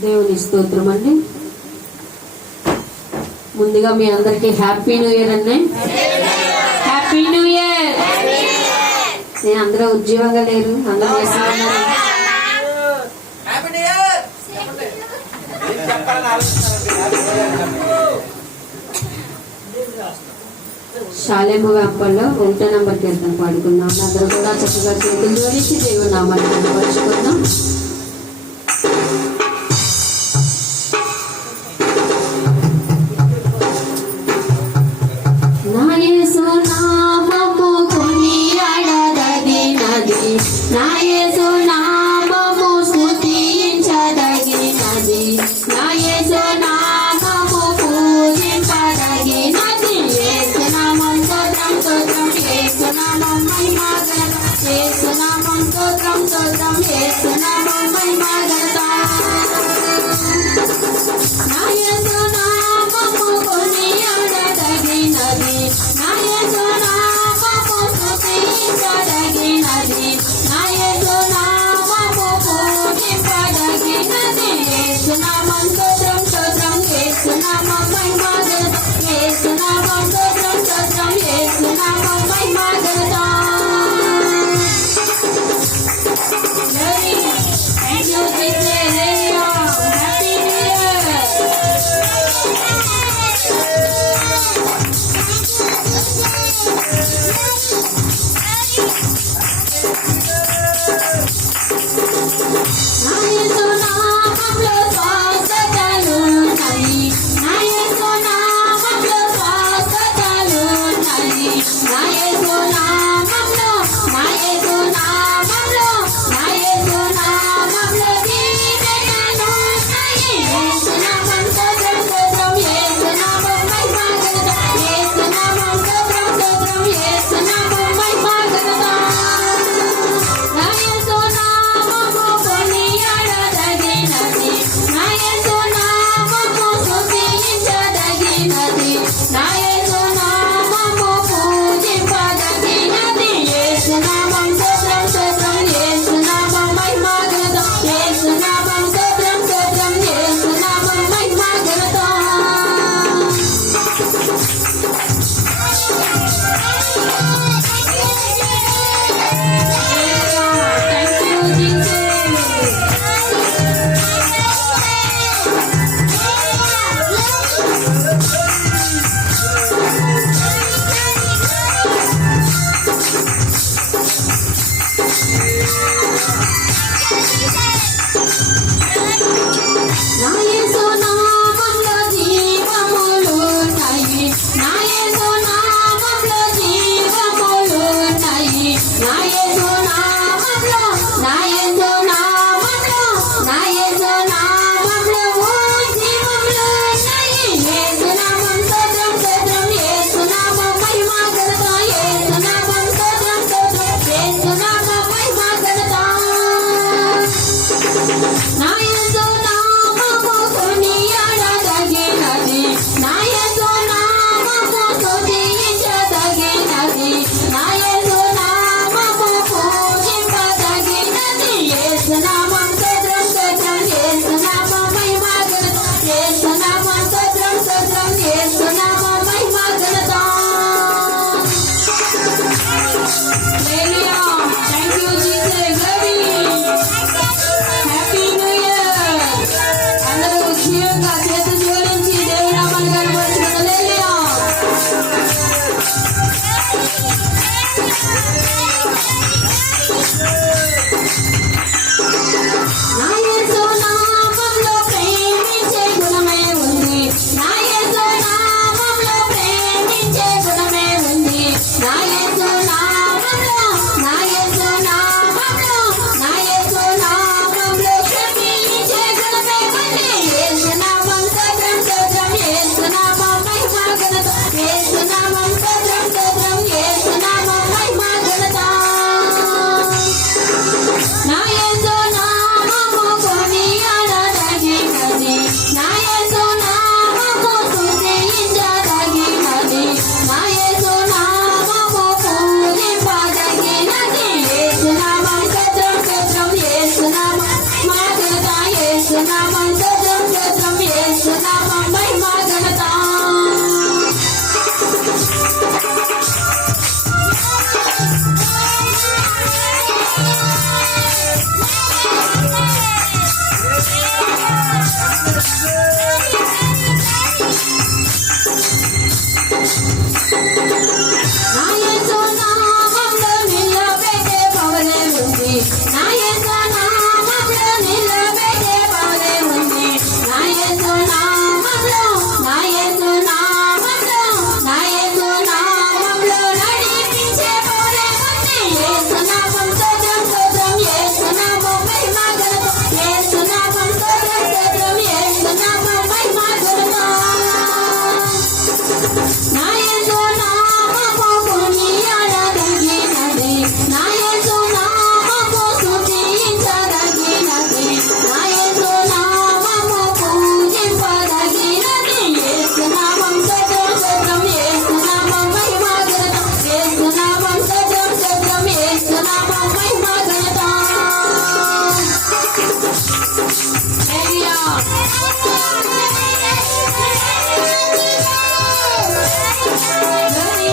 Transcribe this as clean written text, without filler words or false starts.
దేవుని స్తోత్రం అండి. ముందుగా మీ అందరికి హ్యాపీ న్యూ ఇయర్ అండి. Happy new year. నేను అందరూ ఉద్యోగంగా లేరు, అందరూ చేస్తున్నారు. శాలేము వ్యాపారంలో 1వ నంబర్ కీర్తన పాడుకున్నాం. అందరూ కూడా చక్కగా చేతులు జోడించి దేవుని నామాన్ని కనపరుచుకుందాం. నా యేసు నామము కొనియాడదగినది, నా యేసు నామము స్తుతించదగినది, నా యేసు నామము పూజింపదగినది. యేసు నామం స్తోత్రం స్తోత్రం, యేసు నామం మహిమగణం, యేసు నామం స్తోత్రం స్తోత్రం, యేసు నామం మహిమగణం. నా యేసు నామము కొనియాడదగినది, నా యేసు నామము స్తుతించదగినది, నా యేసు నామము పూజింపదగినది. యేసు నామం స్తోత్రం స్తోత్రం, యేసు నామం మహిమగణం, యేసు నామం స్తోత్రం స్తోత్రం, యేసు నామం మహిమగణం. యేసునామం స్తోత్రం స్తోత్రం యేసునామం మహిమ ఘనత నా యేసునామంలో నిలబెట్టే పవనే ఉంది నా యేసునామంలో నిలబెట్టే పవనే ఉంది నా యేసునామంలో నా యేసునామంలో నా యేసునామంలో నడిపించే పవనే ఉంది యేసునామం స్తోత్రం స్తోత్రం యేసునామం మహిమ ఘనత యేసునామం స్తోత్రం స్తోత్రం యేసునామం మహిమ ఘనత నా యేసునామము పుణ్యాలదగినది నా యేసునామము స్తుతించదగినది నా యేసునామము పూజింపదగినది యేసునామం స్తోత్రం స్తోత్రం యేసునామం మహిమ ఘనత యేసునామం స్తోత్రం స్తోత్రం యేసునామం మహిమ ఘనత Glory.